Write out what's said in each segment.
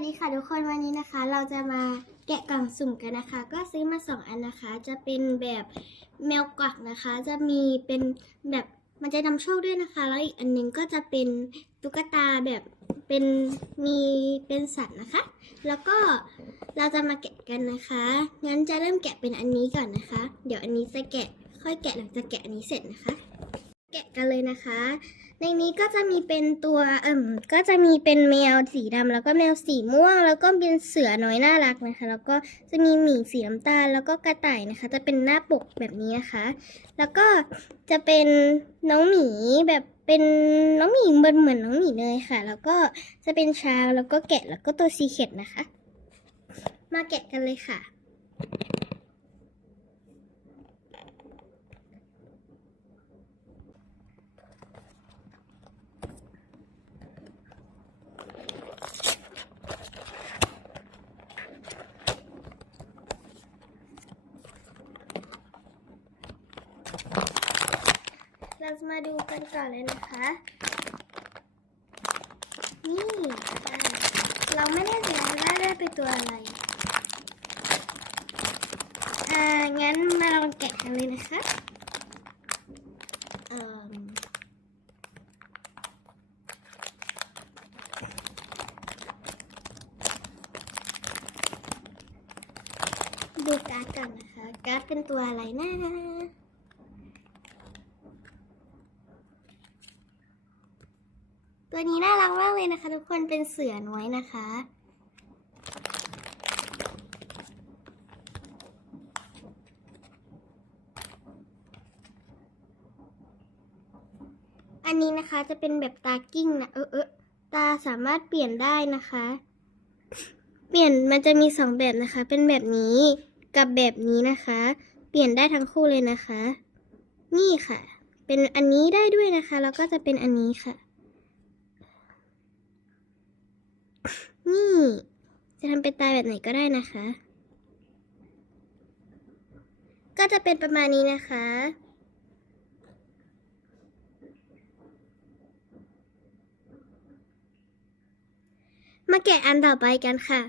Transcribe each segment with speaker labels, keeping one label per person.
Speaker 1: วัสดีค่ะทุกคนวันนี้นะคะ เราจะมาแกะกล่องสุ่มกันนะคะ ก็ซื้อมาสองอันนะคะ จะเป็นแบบแมวกวักนะคะ จะมีเป็นแบบมันจะนำโชคด้วยนะคะ แล้วอีกอันหนึงก็จะเป็นตุ๊กตาแบบเป็นมีเป็นสัตว์นะคะ แล้วก็เราจะมาแกะกันนะคะงั้นจะเริ่มแกะเป็นอันนี้ก่อนนะคะ เดี๋ยวอันนี้จะแกะค่อยแกะหลังจากแกะอันนี้เสร็จนะคะ แกะกันเลยนะคะ ในนี้ก็จะมีเป็นตัวเอ่มก็จะมีเป็นแมวสีดำแล้วก็แมวสีม่วง แล้วก็เป็นเสือน้อยน่ารักนะคะ แล้วก็จะมีหมีสีน้ำตาลแล้วก็กระต่ายนะคะ จะเป็นหน้าปกแบบนี้นะคะ แล้วก็จะเป็นน้องหมีแบบเป็นน้องหมีเหมือนเหมือนน้องหมีเลยค่ะ แล้วก็จะเป็นช้างแล้วก็แกะแล้วก็ตัวซีเค็ดนะคะ มาแกะกันเลยค่ะ มาดูกันก่อนเลยนะคะ นี่ เราไม่ได้ใจว่าได้เป็นตัวอะไร อ่า งั้นมาลองแกะกันเลยนะคะเอ่มดูการ์ดกันนะคะ การ์ดเป็นตัวอะไรนะ ตัวนี้น่ารักมากเลยนะคะทุกคนเป็นเสือน้อยนะคะ อันนี้นะคะจะเป็นแบบตากิ้งนะเออเออตาสามารถเปลี่ยนได้นะคะ เปลี่ยนมันจะมีสองแบบนะคะ เป็นแบบนี้กับแบบนี้นะคะ เปลี่ยนได้ทั้งคู่เลยนะคะ นี่ค่ะ เป็นอันนี้ได้ด้วยนะคะ แล้วก็จะเป็นอันนี้ค่ะ นี่ จะทำเป็นตาแบบไหนก็ได้นะคะ ก็จะเป็นประมาณนี้นะคะมาแกะอันต่อไปกันค่ะ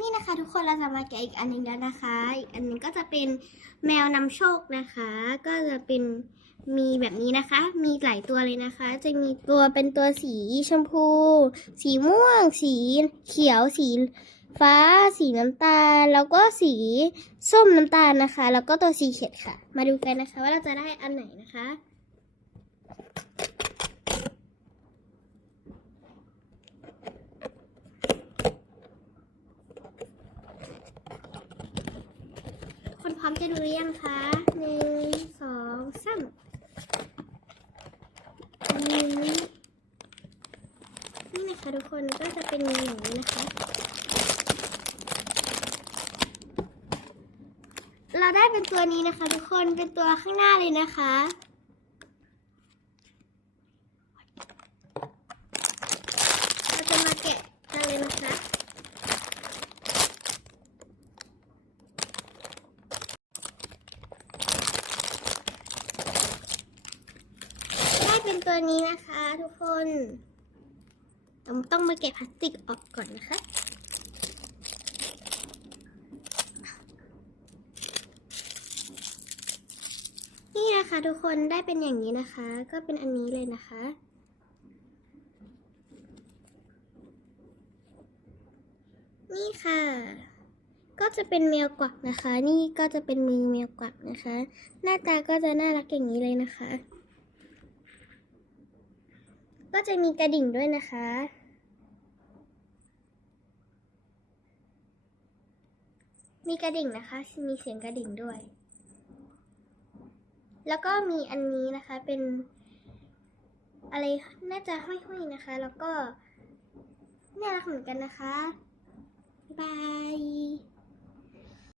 Speaker 1: นี่นะ ค่ะทุกคนเราจะมาแกะอีกอันหนึ่งแล้วนะคะ อีกอันนึงก็จะเป็นแมวนำโชคนะคะ ก็จะเป็นมีแบบนี้นะคะ มีหลายตัวเลยนะคะ จะมีตัวเป็นตัวสีชมพู สีม่วง สีเขียวสีฟ้า สีน้ำตาล แล้วก็สีส้มน้ำตาลนะคะ แล้วก็ตัวสีเขียดค่ะ มาดูกันนะคะว่าเราจะได้อันไหนนะคะ คนพร้อมจะดูหรือยังคะหนึ่งสองสามอันนี้นี่นะคะทุกคนก็จะเป็นอย่างนี้นะคะ เราได้เป็นตัวนี้นะคะ ทุกคนเป็นตัวข้างหน้าเลยนะคะ เราจะมาแกะกันเลยนะคะ ได้เป็น ตัวนี้นะคะทุกคนเราต้องมาแกะพลาสติกออกก่อนนะคะนี่นะคะทุกคนได้เป็นอย่างนี้นะคะ ก็เป็นอันนี้เลยนะคะ นี่ค่ะ ก็จะเป็นแมวกวักนะคะ นี่ก็จะเป็นมือแมวกวักนะคะ หน้าตาก็จะน่ารักอย่างนี้เลยนะคะ ก็จะมีกระดิ่งด้วยนะคะ มีกระดิ่งนะคะ มีเสียงกระดิ่งด้วย แล้วก็มีอันนี้นะคะเป็นอะไรน่าจะห้อยๆนะคะ แล้วก็น่ารักเหมือนกันนะคะบ๊ายบาย